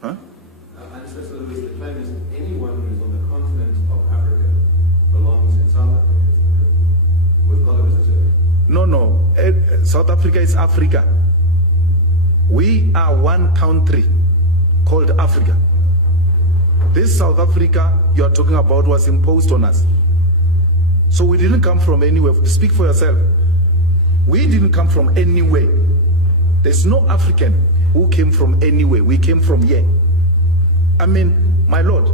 Huh? I just said so the claim is anyone who's on the continent of Africa belongs in South Africa. Was not a visitor. No. South Africa is Africa. We are one country called Africa. This South Africa you are talking about was imposed on us. So we didn't come from anywhere. Speak for yourself. We didn't come from anywhere. There's no African who came from anywhere. We came from here. I mean, my Lord,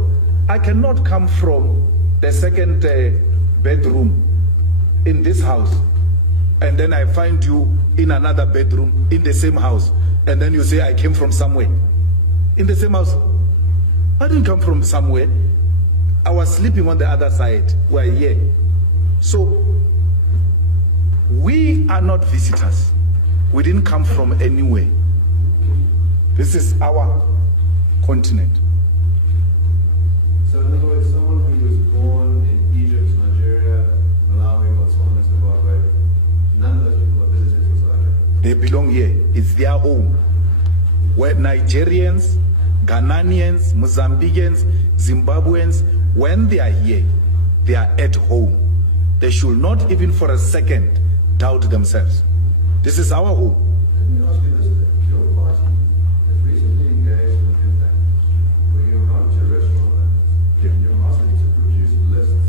I cannot come from the second bedroom in this house, and then I find you in another bedroom in the same house, and then you say I came from somewhere. In the same house. I didn't come from somewhere. I was sleeping on the other side. We're here. So, we are not visitors. We didn't come from anywhere. This is our continent. So in other words, someone who was born in Egypt, Nigeria, Malawi, Botswana, Zimbabwe, none of those people are visitors in South Africa. They belong here. It's their home. Where Nigerians, Ghanaians, Mozambicans, Zimbabweans, when they are here, they are at home. They should not even for a second doubt themselves. This is our home. Let me ask you this then. Your party has recently engaged in an impact where you've gone to restaurant owners and you're asking to produce lists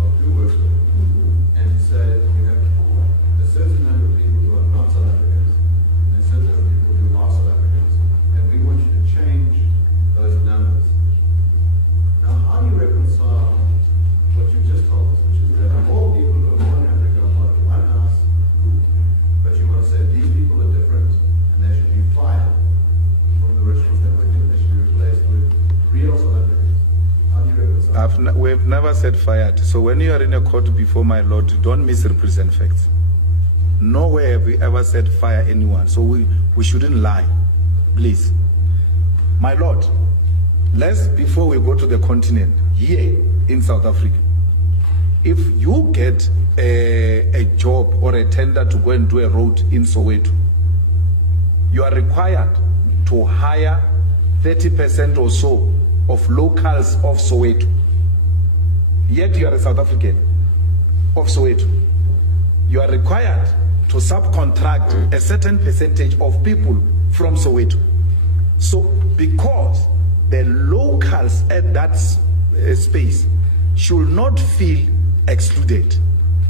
of who works with them and to say you have a certain number of people who are not South Africans and a certain number of people who are South Africans, and we want you to change those numbers. Now, how do you reconcile what you just told us, which is that all people who are born in Africa are part of one house, but you want to say these people are different and they should be fired from the restaurants they work in, they should be replaced with real South Africans? How do you reconcile? We've never said fired. So when you are in a court before my Lord, don't misrepresent facts. Nowhere have we ever said fire anyone. So we shouldn't lie. Please. My Lord, before we go to the continent, here in South Africa, if you get a job or a tender to go and do a road in Soweto, you are required to hire 30% or so of locals of Soweto. Yet you are a South African of Soweto. You are required to subcontract a certain percentage of people from Soweto. So because the locals at that space should not feel excluded,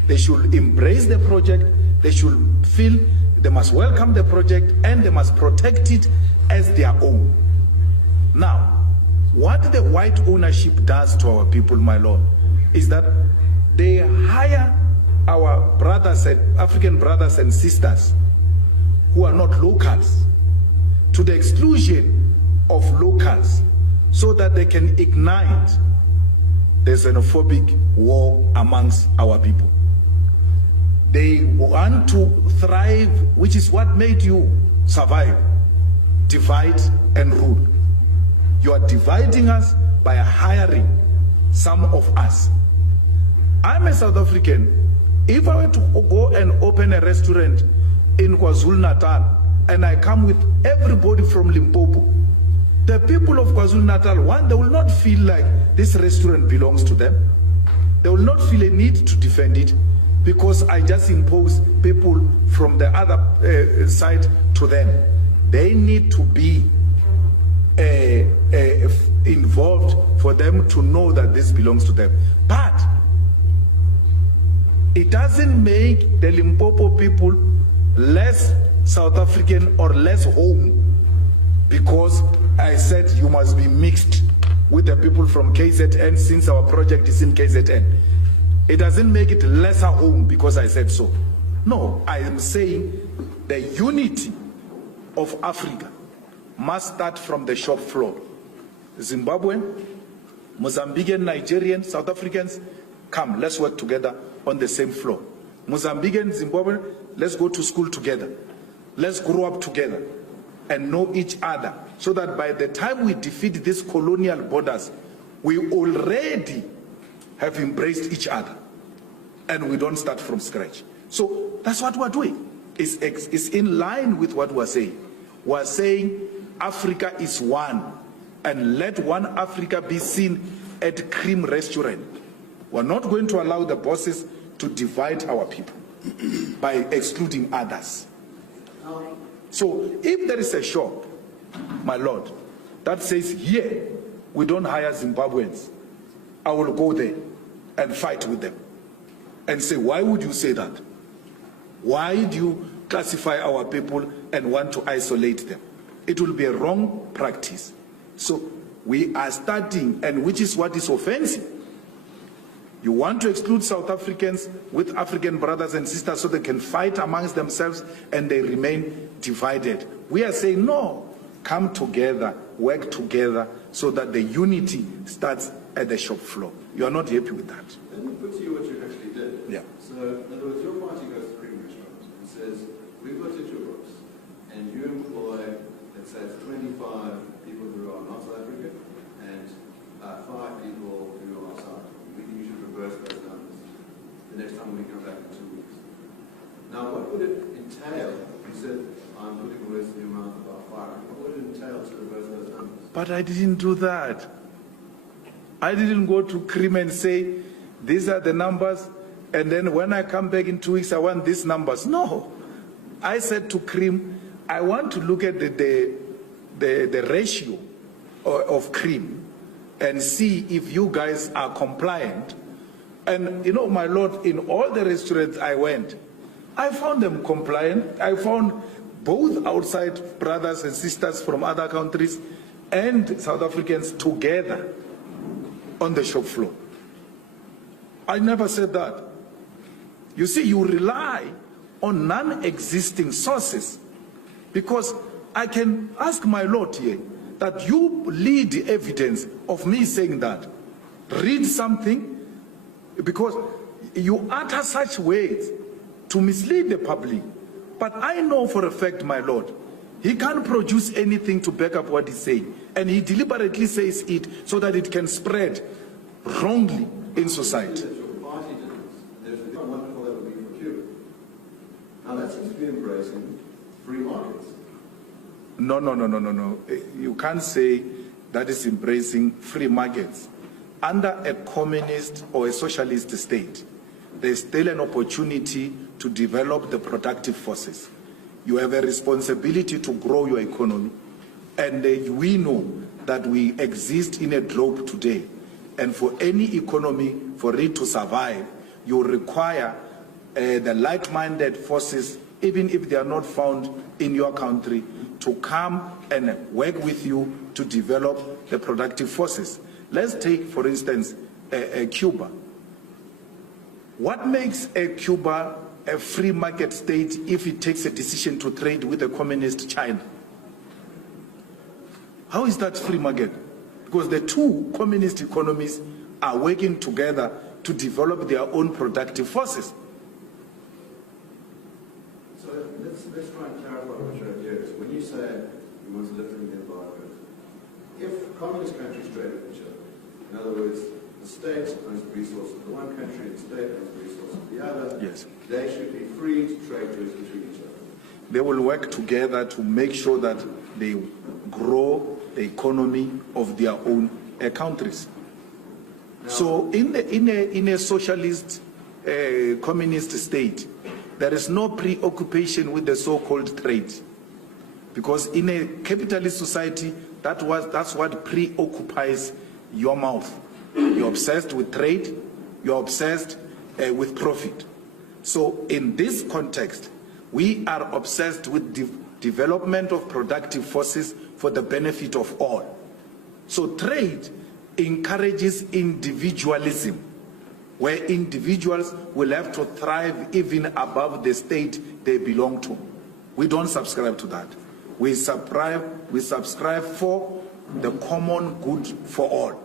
they should embrace the project, they should feel they must welcome the project and they must protect it as their own. Now, what the white ownership does to our people, my Lord, is that they hire our brothers and African brothers and sisters who are not locals to the exclusion of locals so that they can ignite the xenophobic war amongst our people. They want to thrive, which is what made you survive. Divide and rule. You are dividing us by hiring some of us. I'm a South African. If I were to go and open a restaurant in KwaZulu-Natal and I come with everybody from Limpopo, the people of KwaZulu-Natal, one, they will not feel like this restaurant belongs to them. They will not feel a need to defend it because I just impose people from the other side to them. They need to be involved for them to know that this belongs to them. But it doesn't make the Limpopo people less South African or less home because I said you must be mixed with the people from KZN since our project is in KZN. It doesn't make it lesser home because I said so. No, I am saying the unity of Africa must start from the shop floor. Zimbabwean, Mozambican, Nigerian, South Africans, come, let's work together on the same floor. Mozambican, Zimbabwean, let's go to school together. Let's grow up together and know each other so that by the time we defeat these colonial borders, we already have embraced each other and we don't start from scratch. So that's what we're doing. It's in line with what we're saying. We're saying Africa is one. and let one Africa be seen at Cream Restaurant. We're not going to allow the bosses to divide our people by excluding others. So if there is a shop, my Lord, that says here we don't hire Zimbabweans, I will go there and fight with them and say, why would you say that? Why do you classify our people and want to isolate them? It will be a wrong practice. So we are starting, and which is what is offensive. You want to exclude South Africans with African brothers and sisters so they can fight amongst themselves and they remain divided. We are saying, no, come together, work together so that the unity starts at the shop floor. You are not happy with that. Let me put to you what you actually did. Yeah. So, in other words, your party goes to Cream Restaurant and says, we've looked at your books, and you employ, let's say, 25 people who are not South African, and 5 people who are South. We think you should reverse those numbers the next time we come back in 2 weeks. Now, what would it entail? You said, I'm putting words in your mouth about firing. What would it entail to reverse those numbers? But I didn't do that. I didn't go to Cream and say, these are the numbers, and then when I come back in 2 weeks, I want these numbers. No. I said to Cream, I want to look at the ratio of Cream and see if you guys are compliant. And you know, my Lord, in all the restaurants I went, I found them compliant. I found both outside brothers and sisters from other countries and South Africans together on the shop floor. I never said that. You see, you rely on non-existing sources, because I can ask my Lord here that you lead the evidence of me saying that. Read something, because you utter such words to mislead the public. But I know for a fact, my Lord, he can't produce anything to back up what he's saying. And he deliberately says it so that it can spread wrongly in society. There's how wonderful that would be for Cuba. Now that seems to be embracing free markets. No. You can't say that is embracing free markets. Under a communist or a socialist state, there's still an opportunity to develop the productive forces. You have a responsibility to grow your economy. And we know that we exist in a globe today. And for any economy, for it to survive, you require the like-minded forces, even if they are not found in your country, to come and work with you to develop the productive forces. Let's take, for instance, Cuba. What makes Cuba a free market state if it takes a decision to trade with a communist China? How is that free market? Because the two communist economies are working together to develop their own productive forces. So let's try and clarify what your idea is. When you say you want to lift the embargo, if communist countries trade with each other, in other words, the state owns the resources of the one country, the state owns the resources of the other, yes, they should be free to trade goods between each other. They will work together to make sure that they grow the economy of their own countries. Now, so in a socialist communist state, there is no preoccupation with the so-called trade, because in a capitalist society, that's what preoccupies your mouth. You're obsessed with trade, you're obsessed with profit. So in this context, we are obsessed with development of productive forces for the benefit of all. So trade encourages individualism, where individuals will have to thrive even above the state they belong to. We don't subscribe to that. We subscribe for the common good for all.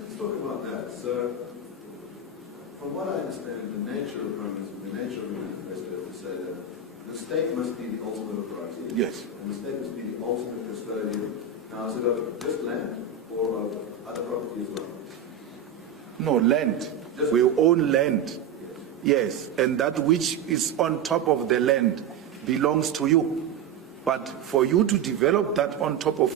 Let's talk about that. So, from what I understand, the nature of communism, the nature of the manifesto is to say that the state must be the ultimate authority. Yes. And the state must be the ultimate custodian. Now, is it of just land or of other property as well? No, land. We own land. Yes, and that which is on top of the land belongs to you. But for you to develop that on top of